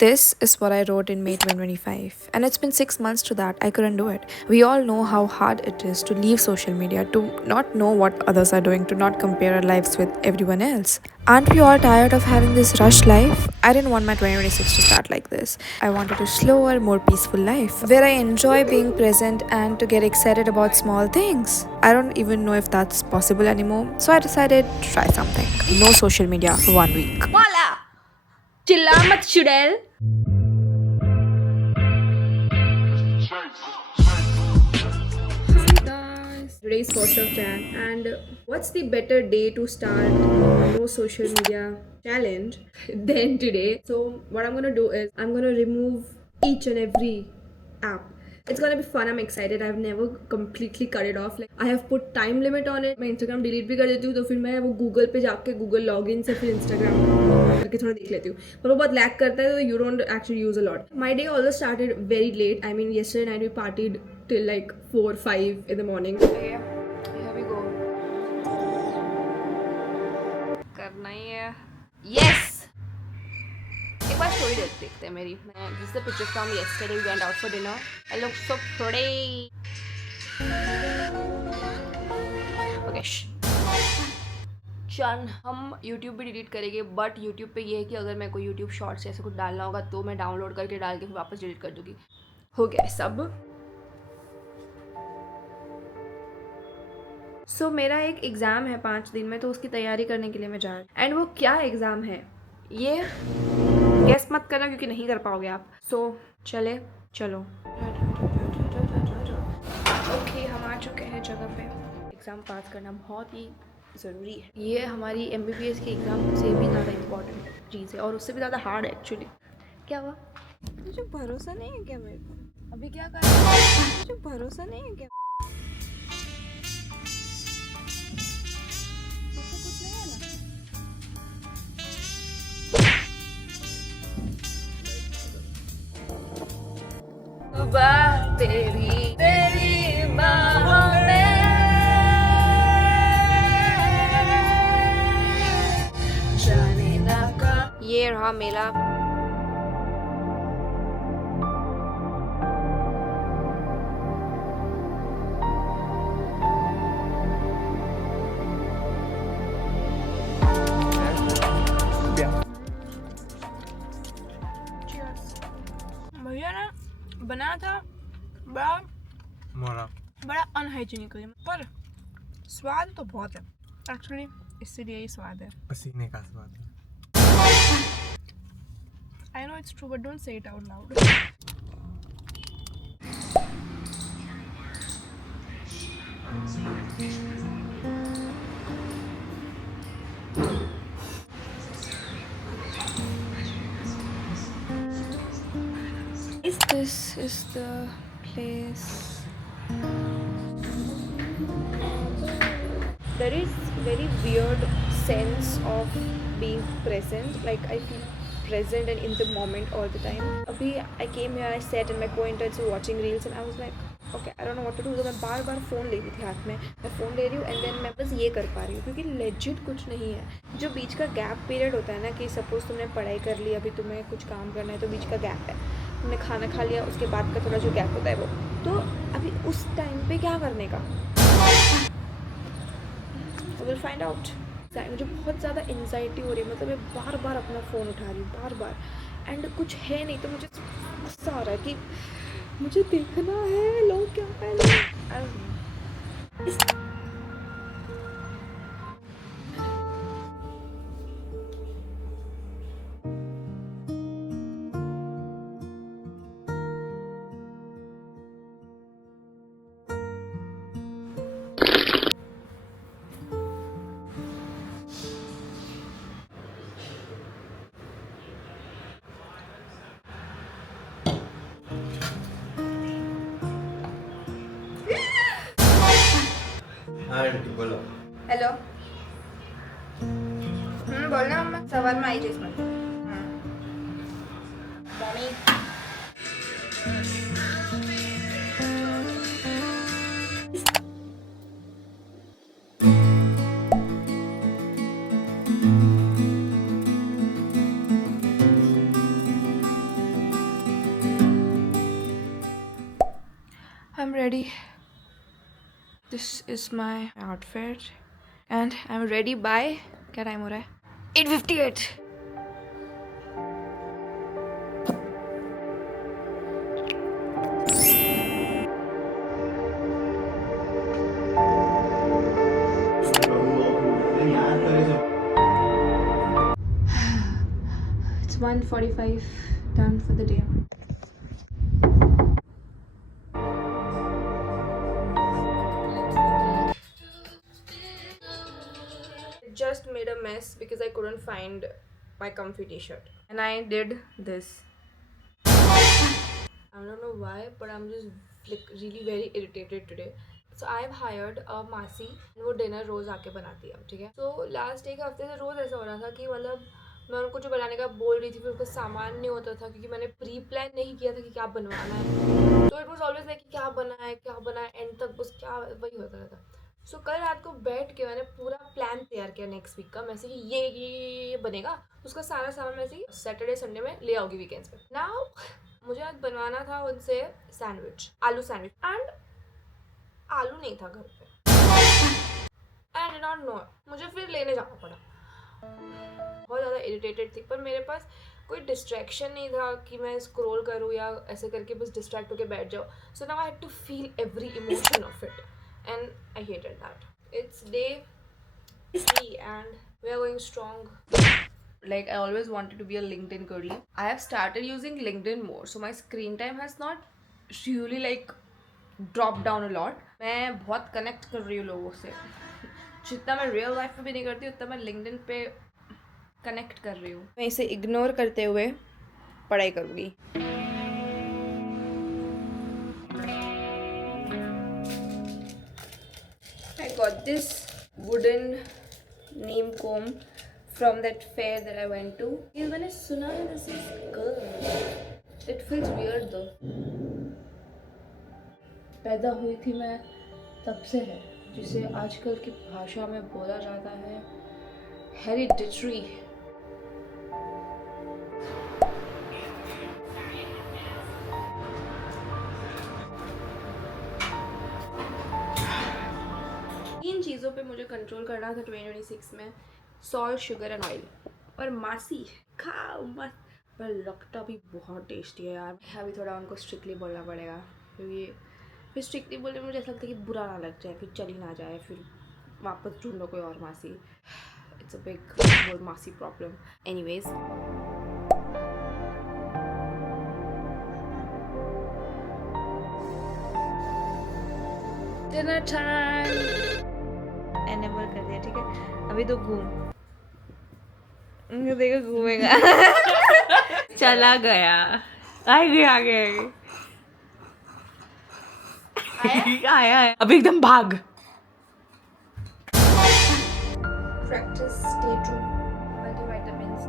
This is what I wrote in May 2025, and it's been 6 months to that. I couldn't do it. We all know how hard it is to leave social media, to not know what others are doing, to not compare our lives with everyone else. Aren't we all tired of having this rushed life? I didn't want my 2026 to start like this. I wanted a slower, more peaceful life where I enjoy being present and to get excited about small things. I don't even know if that's possible anymore, so I decided to try something. No social media for 1 week. वाला चिल्ला मत चुड़ैल। Hi guys, today is 1st of Jan, and what's the better day to start no social media challenge than today? So what I'm gonna do is I'm gonna remove each and every app. It's gonna be fun. I'm excited. I've never completely cut it off. Like I have put time limit on it. मैं Instagram delete भी कर देती हूँ तो फिर मैं वो Google पे जाके Google login से फिर Instagram करके थोड़ा देख लेती हूँ, पर वो बहुत लैग करता है तो you don't actually use a lot. My day also started very late. I mean yesterday night we partied till like 4-5 in the morning. Okay, here we go. करना ही है. Yes. एक बार स्टोरी देखते हैं मेरी. This is the picture from yesterday. We went out for dinner. I look so pretty. Okay. चल हम YouTube भी delete करेंगे, बट YouTube पे ये है कि अगर मेरे को YouTube शॉर्ट्स ऐसे कुछ डालना होगा तो मैं डाउनलोड करके डाल के फिर वापस डिलीट कर दूँगी. हो गया सब. सो मेरा एक एग्ज़ाम है 5 दिन में, तो उसकी तैयारी करने के लिए मैं जा रही हूँ. एंड वो क्या एग्ज़ाम है ये गेस मत करना क्योंकि नहीं कर पाओगे आप. सो चलो. ओके, हम आ चुके हैं जगह पे. एग्ज़ाम पास करना बहुत ही ज़रूरी है. ये हमारी MBBS के एग्ज़ाम से भी ज़्यादा इम्पॉर्टेंट चीज़ है और उससे भी ज़्यादा हार्ड है एक्चुअली. क्या हुआ? मुझे भरोसा नहीं है क्या मेरे को? अभी क्या कर मुझे भरोसा नहीं है क्या? कुछ नहीं है ना. सुबह तेरी बाहों में जाने लगा. ये रहा मेरा भैया ने बनाया था. बड़ा मोरा बड़ा अनहाइजीनिकली, पर स्वाद तो बहुत है एक्चुअली, इसीलिए ही स्वाद है. पसीने का स्वाद है. I know it's true but don't say it out loud. This is the place. There is very weird sense of being present. Like I feel present and in the moment all the time. Abhi I came here, I sat and my co-interns were watching reels and I was like, okay, I don't know what to do. तो मैं बार बार phone ले रही थी हाथ में. मैं phone ले रही हूँ एंड देन मैं बस ये कर पा रही हूँ क्योंकि लेजिट कुछ नहीं है. जो बीच का गैप पीरियड होता है ना कि सपोज़ तुमने पढ़ाई कर ली, अभी तुम्हें कुछ काम करना है तो बीच का गैप है. तुमने खाना खा लिया, उसके बाद का थोड़ा जो गैप होता है वो, तो अभी उस टाइम पे क्या करने का विल फाइंड आउट. मुझे बहुत ज़्यादा एंजाइटी हो रही है. मतलब मैं बार बार अपना फ़ोन उठा रही हूँ बार बार एंड कुछ है नहीं, तो मुझे गुस्सा आ रहा है कि मुझे देखना है लोग क्या कर रहे हैं. हाँ आंटी बोलो. हेलो. बोलना मम्मा, सवाल में आई जिसमें mummy. ready. This is my outfit. And I'm ready by... क्या टाइम हो रहा है? 8:58. It's 1:45. Done for the day. Just made a mess because I couldn't find my comfy t-shirt, and I did this. I don't know why, but I'm just like really very irritated today. So I've hired a मासी, वो dinner रोज आके बनाती है, ठीक है. So last एक हफ्ते से रोज ऐसा हो रहा था कि मतलब मैं उनको जो बनाने का बोल रही थी फिर उसका सामान नहीं होता था क्योंकि मैंने प्री प्लान नहीं किया था कि क्या बनवाना है. तो इट वॉज ऑलवेज लाइक क्या बनाए एंड तक बस क्या वही होता रहता. सो कल रात को बैठ के मैंने पूरा प्लान तैयार किया नेक्स्ट वीक का. मैं से कि ये बनेगा, उसका सारा सामान मैं से सैटरडे संडे में ले आओगी वीकेंड्स पे. नाउ मुझे आज बनवाना था उनसे सैंडविच, आलू सैंडविच, एंड आलू नहीं था घर पे. आई डिड नॉट नो, मुझे फिर लेने जाना पड़ा. बहुत ज़्यादा इरिटेटेड थी, पर मेरे पास कोई डिस्ट्रैक्शन नहीं था कि मैं स्क्रॉल करूँ या ऐसे करके बस डिस्ट्रैक्ट होकर बैठ जाओ. So now I had to feel every emotion of it and I hated that. It's day 3 and we are going strong. Like I always wanted to be a LinkedIn girly. I have started using LinkedIn more, so my screen time has not really like dropped down a lot. मैं बहुत connect कर रही हूँ लोगों से. जितना मैं real life में भी नहीं करती उतना मैं LinkedIn पे कनेक्ट कर रही हूँ. मैं इसे इग्नोर करते हुए पढ़ाई करूँगी. I got this wooden neem comb from that fair that I went to. मैंने सुना है this is good. It feels weird though. पैदा हुई थी मैं तब से है, जिसे आजकल की भाषा में बोला जाता है hereditary. तीन चीज़ों पे मुझे कंट्रोल करना था 2026 में, सॉल्ट, शुगर एंड ऑयल. और मासी खाओ मत, पर लगता भी बहुत टेस्टी है यार. अभी थोड़ा उनको स्ट्रिक्टली बोलना पड़ेगा क्योंकि फिर स्ट्रिक्टली बोलने में मुझे ऐसा लगता है कि बुरा ना लग जाए, फिर चली ना जाए, फिर वापस ढूंढो कोई और मासी. इट्स अ बिग मासी problem. Anyways, dinner time. Enable कर दिया, ठीक है. अभी तो देखो घूमेगा. चला गया. आगे आया. अभी एकदम भाग. Practice, stay true, multivitamins.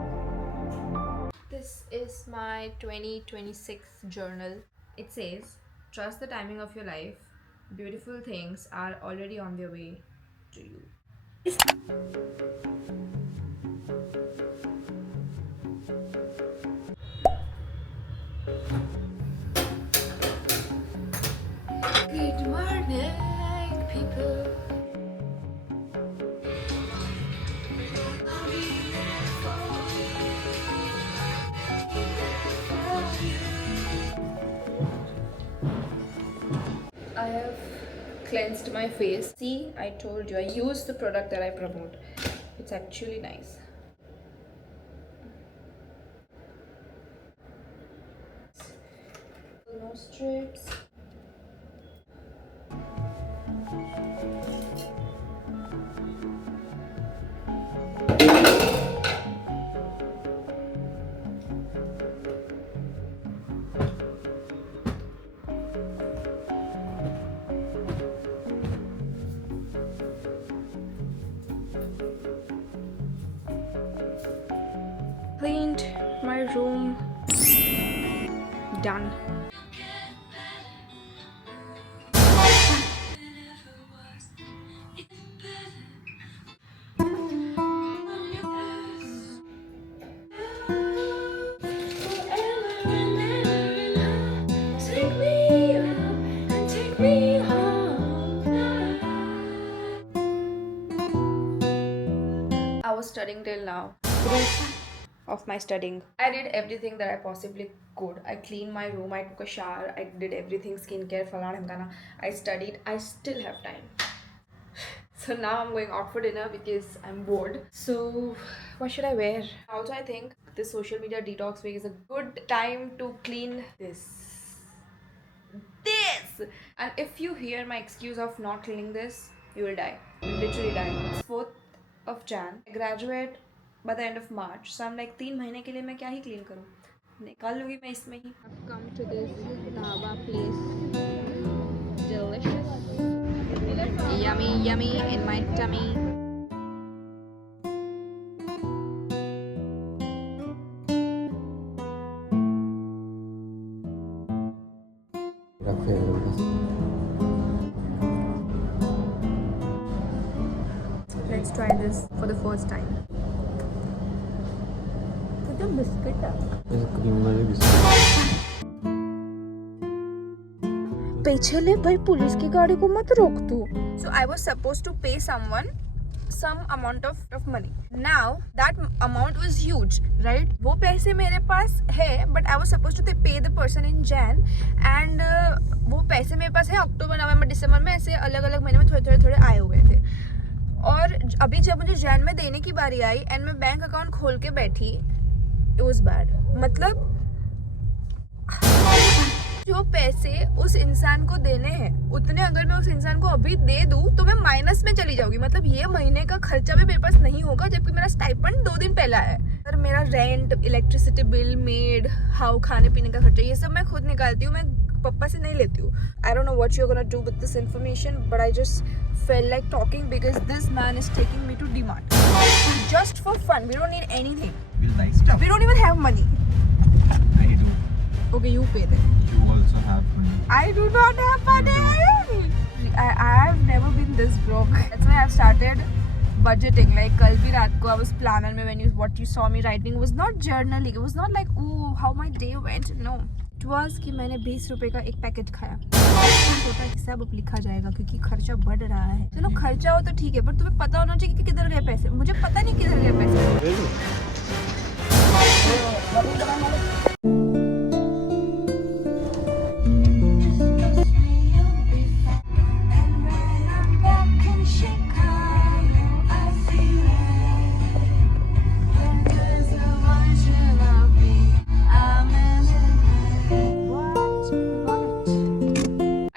This is my 2026 journal. It says, trust the timing of your life. Beautiful things are already on their way to you. Good morning, people. I have cleansed my face. See, I told you, I use the product that I promote. It's actually nice. No strips. Cleaned my room. Done. Take me up and take me studying till now. Proof of my studying. I did everything that I possibly could. I cleaned my room, I took a shower, I did everything, skincare, falana dhimkana. I studied. I still have time. So now I'm going out for dinner because I'm bored. So what should I wear? Also, I think this social media detox week is a good time to clean this. And if you hear my excuse of not cleaning this, you will die. You will literally die. It's 4th of Jan. I graduate by the end of March. So I'm like 3 महीने के लिए मैं क्या ही clean करूँ? निकाल लूँगी मैं इसमें ही. I've come to this dhaba place. Delicious. Yummy, yummy in my tummy. Let's try this for the first time. तो बिस्किट है. पीछे ले भाई, पुलिस की गाड़ी को मत रोक तू. So I was supposed to pay someone some amount of money. Now that amount was huge, right? वो पैसे मेरे पास है, but I was supposed to pay the person in Jan, and वो पैसे मेरे पास है अक्टूबर, नवंबर, दिसंबर में, ऐसे अलग अलग महीने में थोड़े आए हुए थे. और अभी जब मुझे जैन में देने की बारी आई एंड मैं बैंक अकाउंट खोल के बैठी, इट वाज बैड. मतलब जो पैसे उस इंसान को देने हैं उतने अगर मैं उस इंसान को अभी दे दूं तो मैं माइनस में चली जाऊंगी. मतलब ये महीने का खर्चा भी मेरे पास नहीं होगा, जबकि मेरा स्टाइपेंड 2 दिन पहला है. सर मेरा rent, electricity bill, made, how, खाने पीने का खर्चा, ये सब मैं खुद निकालती हूँ. मैं पापा से नहीं लेती हूँ. I don't know what you are gonna do with this information, but I just felt like talking because this man is taking me to DMart just for fun. We don't need anything. Will nice stuff. We don't even have money. I do. Okay, you pay then. You also have money. I do not have money. I have never been this broke. That's why I've started budgeting. Like कल भी रात को I was planner में when what you saw me writing was not journaling. It was not like oh how my day went. No. It was कि मैंने 20 रुपए का एक पैकेट खाया. छोटा हिस्सा अब लिखा जाएगा क्योंकि खर्चा बढ़ रहा है. चलो खर्चा हो तो ठीक है, पर तुम्हें पता होना चाहिए कि किधर गए पैसे. मुझे पता नहीं किधर गए पैसे.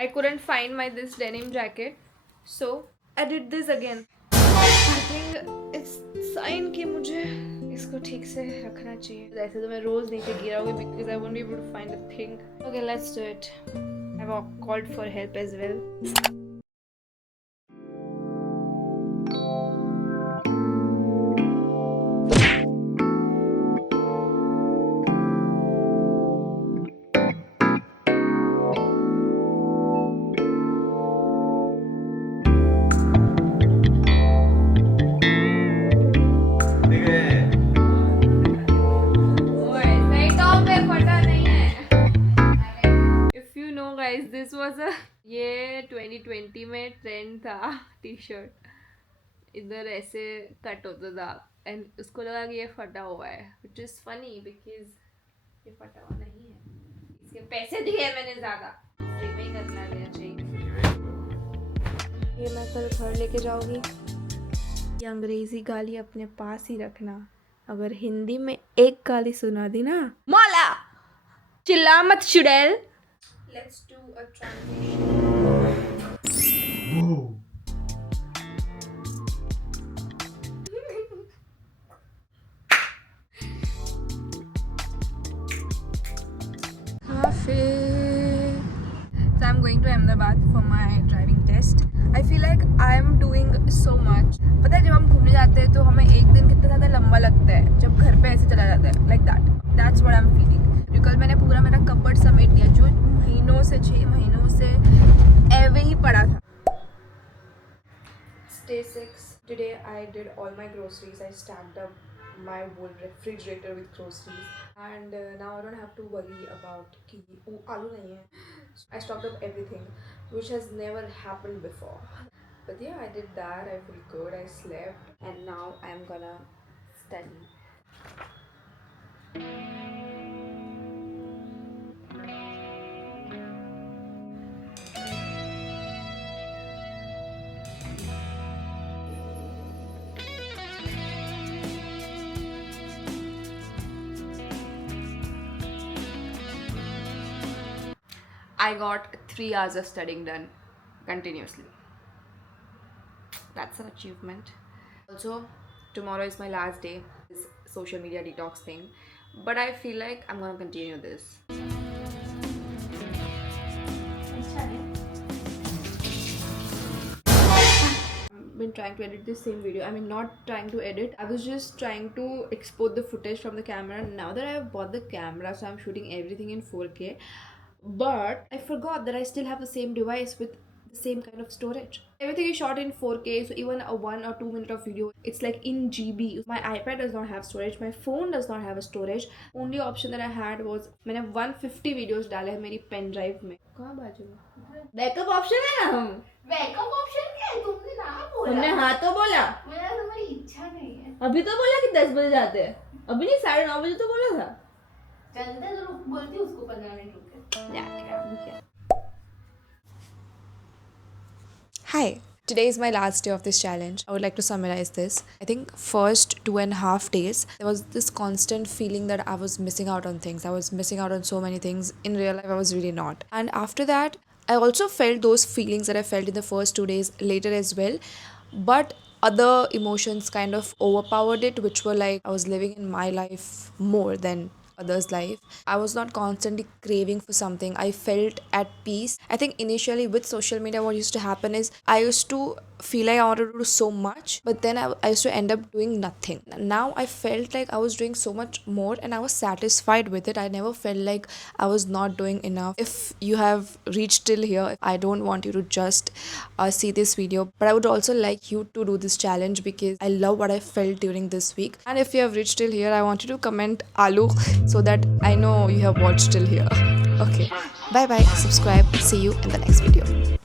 I couldn't find my this denim jacket, so I did this again. I think it's sign कि मुझे इसको ठीक से रखना चाहिए. ऐसे तो मैं रोज नीचे गिरा होगा because I won't be able to find a thing. Okay, let's do it. I've called for help as well. Guys, this was a ये 2020 में ट्रेंड था टी शर्ट. इधर ऐसे कट होता था एंड उसको लगा कि ये फटा हुआ है, विच इज़ फनी बिकॉज ये फटा हुआ नहीं है. इसके पैसे दिए मैंने ज़्यादा, फ्री में ही करना लेना चाहिए. ये मैं कल घर लेके जाऊँगी. ये अंग्रेज़ी गाली अपने पास ही रखना. अगर हिंदी में एक गाली सुना दी ना, मौला चिल्ला मत चुड़ैल. Let's do a transition. Whoa. So I'm going to Ahmedabad for my driving test. I feel like I'm doing so much. पता है जब हम घूमने जाते हैं तो हमें एक दिन कितना ज़्यादा लंबा लगता है जब घर पे ऐसे चला जाता है. Like that. That's what I'm feeling. कल मैंने पूरा मेरा कपबोर्ड समेट दिया जो महीनों से 6 महीनों से एवे ही पड़ा था. Day 6. Today I did all my groceries. I stacked up my whole refrigerator with groceries, and now I don't have to worry about कि आलू नहीं है. I stocked up everything, which has never happened before. But yeah, I did that. I feel good. I slept, and now I'm gonna study. I got 3 hours of studying done continuously. That's an achievement. Also, tomorrow is my last day, this social media detox thing. But I feel like I'm gonna continue this. Been trying to edit this same video. I mean, not trying to edit. I was just trying to export the footage from the camera. Now that I've bought the camera, so I'm shooting everything in 4K. But I forgot that I still have the same device with the same kind of storage. Everything is shot in 4K, so even a 1 or 2 minute of video, it's like in GB. My iPad does not have storage. My phone does not have a storage. Only option that I had was मैंने 150 videos डाले हैं मेरी pen drive में. कहाँ बाजू में? Backup option है ना हम. बैकअप ऑप्शन क्या है? तुमने ना बोला. हमने हाँ तो बोला. मेरा तुम्हारी इच्छा नहीं है. अभी तो बोला कि 10 बजे जाते हैं. अभी नहीं 9:30 बजे तो बोला था. चलते तो रुक बोलती उसको 15 मिनट रुके. Hi. Today is my last day of this challenge. I would like to summarize this. I think first 2.5 days, there was this constant feeling that I was missing out on things. I was missing out on so many things. In real life, I was really not. And after that, I also felt those feelings that I felt in the first 2 days later as well. But other emotions kind of overpowered it, which were like I was living in my life more than others' life. I was not constantly craving for something. I felt at peace. I think initially with social media, what used to happen is I used to feel like I wanted to do so much, but then I used to end up doing nothing. Now I felt like I was doing so much more and I was satisfied with it. I never felt like I was not doing enough. If you have reached till here, I don't want you to just see this video, but I would also like you to do this challenge because I love what I felt during this week. And if you have reached till here, I want you to comment Alu so that I know you have watched till here. Okay, bye bye, subscribe, see you in the next video.